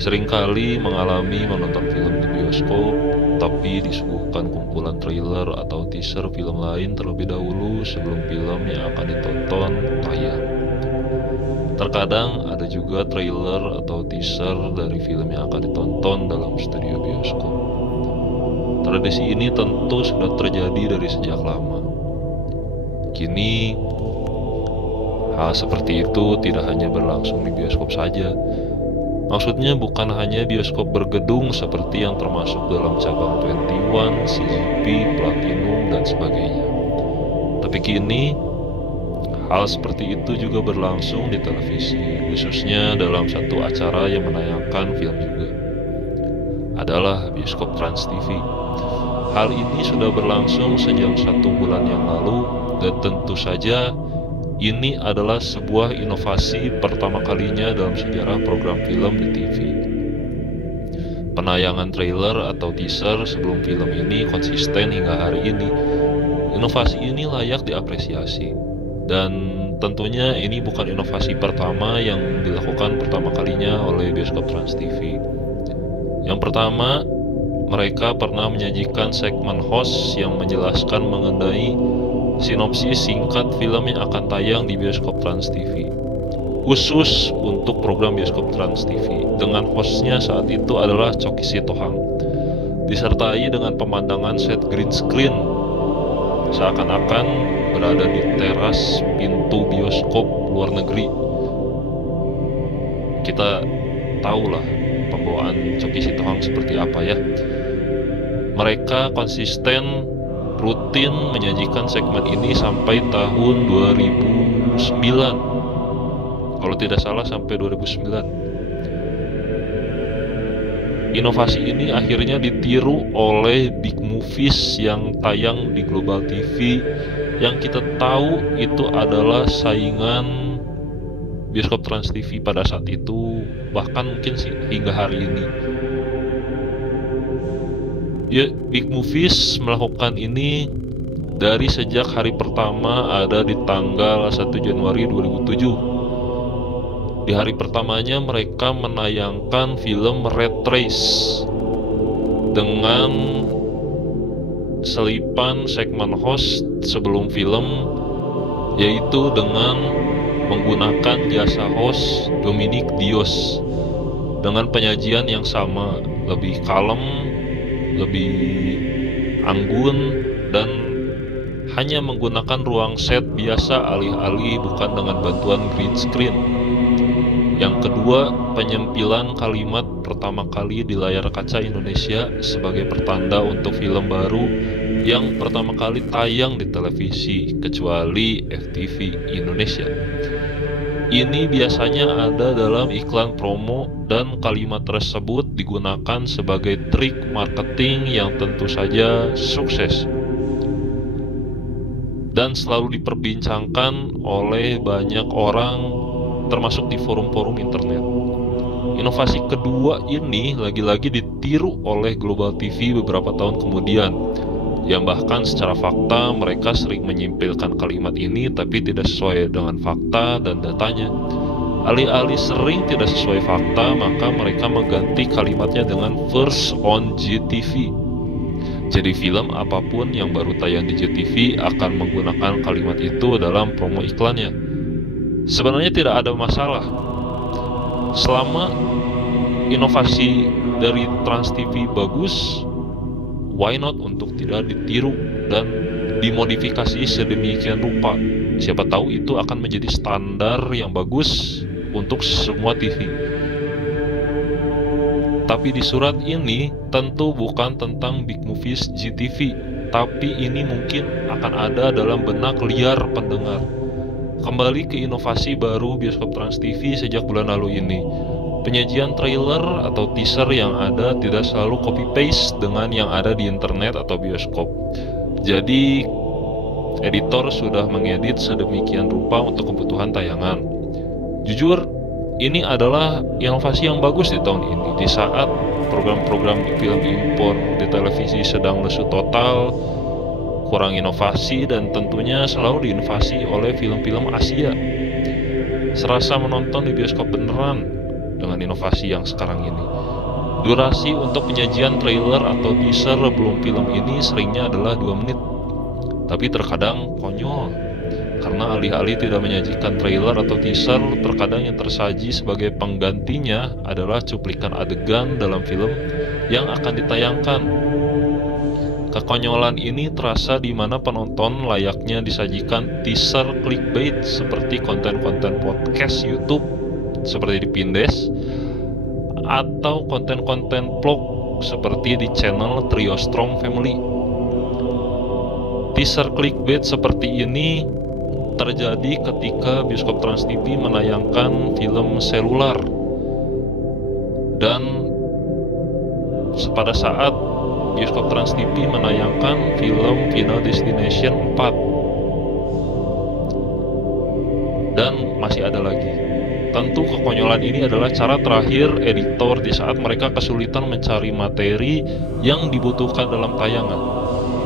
Seringkali mengalami menonton film di bioskop, tapi disuguhkan kumpulan trailer atau teaser film lain terlebih dahulu sebelum film yang akan ditonton tayang. Terkadang ada juga trailer atau teaser dari film yang akan ditonton dalam studio bioskop. Tradisi ini tentu sudah terjadi dari sejak lama. Kini, hal seperti itu tidak hanya berlangsung di bioskop saja. Maksudnya bukan hanya bioskop bergedung seperti yang termasuk dalam cabang 21, CGV, Platinum, dan sebagainya. Tapi kini, hal seperti itu juga berlangsung di televisi, khususnya dalam satu acara yang menayangkan film juga. Adalah bioskop Trans TV. Hal ini sudah berlangsung sejak 1 bulan yang lalu, dan tentu saja ini adalah sebuah inovasi pertama kalinya dalam sejarah program film di TV. Penayangan trailer atau teaser sebelum film ini konsisten hingga hari ini. Inovasi ini layak diapresiasi. Dan tentunya ini bukan inovasi pertama yang dilakukan pertama kalinya oleh bioskop Trans TV. Yang pertama, mereka pernah menyajikan segmen host yang menjelaskan mengenai sinopsis singkat film yang akan tayang di bioskop Trans TV, khusus untuk program bioskop Trans TV. Dengan hostnya saat itu adalah Choky Sitohang, disertai dengan pemandangan set green screen, seakan-akan berada di teras pintu bioskop luar negeri. Kita tahulah pembawaan Choky Sitohang seperti apa ya. Mereka konsisten rutin menyajikan segmen ini sampai tahun 2009, kalau tidak salah sampai 2009. Inovasi ini akhirnya ditiru oleh Big Movies yang tayang di Global TV, yang kita tahu itu adalah saingan bioskop Trans TV pada saat itu, bahkan mungkin hingga hari ini. Ya, Big Movies melakukan ini dari sejak hari pertama ada di tanggal 1 Januari 2007. Di hari pertamanya mereka menayangkan film Red Race dengan selipan segmen host sebelum film, yaitu dengan menggunakan jasa host Dominic Dios dengan penyajian yang sama, lebih kalem, lebih anggun, dan hanya menggunakan ruang set biasa alih-alih bukan dengan bantuan green screen. Yang kedua, penyempilan kalimat pertama kali di layar kaca Indonesia sebagai pertanda untuk film baru yang pertama kali tayang di televisi, kecuali FTV Indonesia. Ini biasanya ada dalam iklan promo, dan kalimat tersebut digunakan sebagai trik marketing yang tentu saja sukses dan selalu diperbincangkan oleh banyak orang, termasuk di forum-forum internet. Inovasi kedua ini lagi-lagi ditiru oleh Global TV beberapa tahun kemudian, yang bahkan secara fakta mereka sering menyimpilkan kalimat ini tapi tidak sesuai dengan fakta dan datanya. Alih-alih sering tidak sesuai fakta, maka mereka mengganti kalimatnya dengan verse on JTV. Jadi film apapun yang baru tayang di JTV akan menggunakan kalimat itu dalam promo iklannya. Sebenarnya tidak ada masalah selama inovasi dari Trans TV bagus. Why not untuk tidak ditiru dan dimodifikasi sedemikian rupa? Siapa tahu itu akan menjadi standar yang bagus untuk semua TV. Tapi di surat ini tentu bukan tentang Big Movies GTV, tapi ini mungkin akan ada dalam benak liar pendengar. Kembali ke inovasi baru bioskop Trans TV sejak bulan lalu ini. Penyajian trailer atau teaser yang ada tidak selalu copy-paste dengan yang ada di internet atau bioskop. Jadi, editor sudah mengedit sedemikian rupa untuk kebutuhan tayangan. Jujur, ini adalah inovasi yang bagus di tahun ini, di saat program-program film impor di televisi sedang lesu total, kurang inovasi, dan tentunya selalu diinovasi oleh film-film Asia. Serasa menonton di bioskop beneran, dengan inovasi yang sekarang ini. Durasi untuk penyajian trailer atau teaser sebelum film ini seringnya adalah 2 menit. Tapi terkadang konyol, karena alih-alih tidak menyajikan trailer atau teaser, terkadang yang tersaji sebagai penggantinya adalah cuplikan adegan dalam film yang akan ditayangkan. Kekonyolan ini terasa di mana penonton layaknya disajikan teaser clickbait seperti konten-konten podcast YouTube seperti di Pindes, atau konten-konten vlog seperti di channel Trio Strong Family. Teaser clickbait seperti ini terjadi ketika bioskop Trans TV menayangkan film selular, dan pada saat bioskop Trans TV menayangkan film Final Destination 4, dan masih ada lagi. Tentu kekonyolan ini adalah cara terakhir editor di saat mereka kesulitan mencari materi yang dibutuhkan dalam tayangan.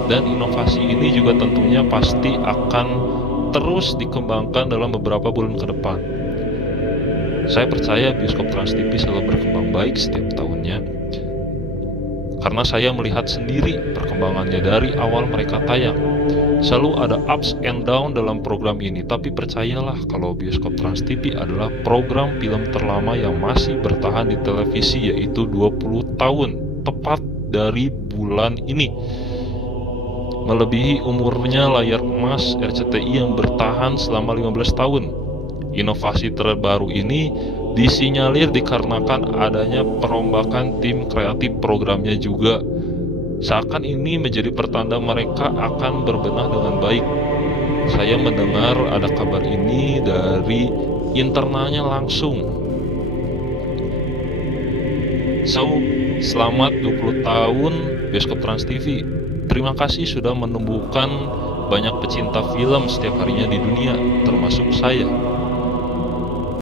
Dan inovasi ini juga tentunya pasti akan terus dikembangkan dalam beberapa bulan ke depan. Saya percaya bioskop Trans TV selalu berkembang baik setiap tahunnya, karena saya melihat sendiri perkembangannya dari awal mereka tayang. Selalu ada ups and down dalam program ini, tapi percayalah kalau bioskop Trans TV adalah program film terlama yang masih bertahan di televisi, yaitu 20 tahun tepat dari bulan ini, melebihi umurnya layar emas RCTI yang bertahan selama 15 tahun. Inovasi terbaru ini disinyalir dikarenakan adanya perombakan tim kreatif programnya juga. Seakan ini menjadi pertanda mereka akan berbenah dengan baik. Saya mendengar ada kabar ini dari internalnya langsung. So, selamat 20 tahun bioskop Trans TV. Terima kasih sudah menumbuhkan banyak pecinta film setiap harinya di dunia, termasuk saya.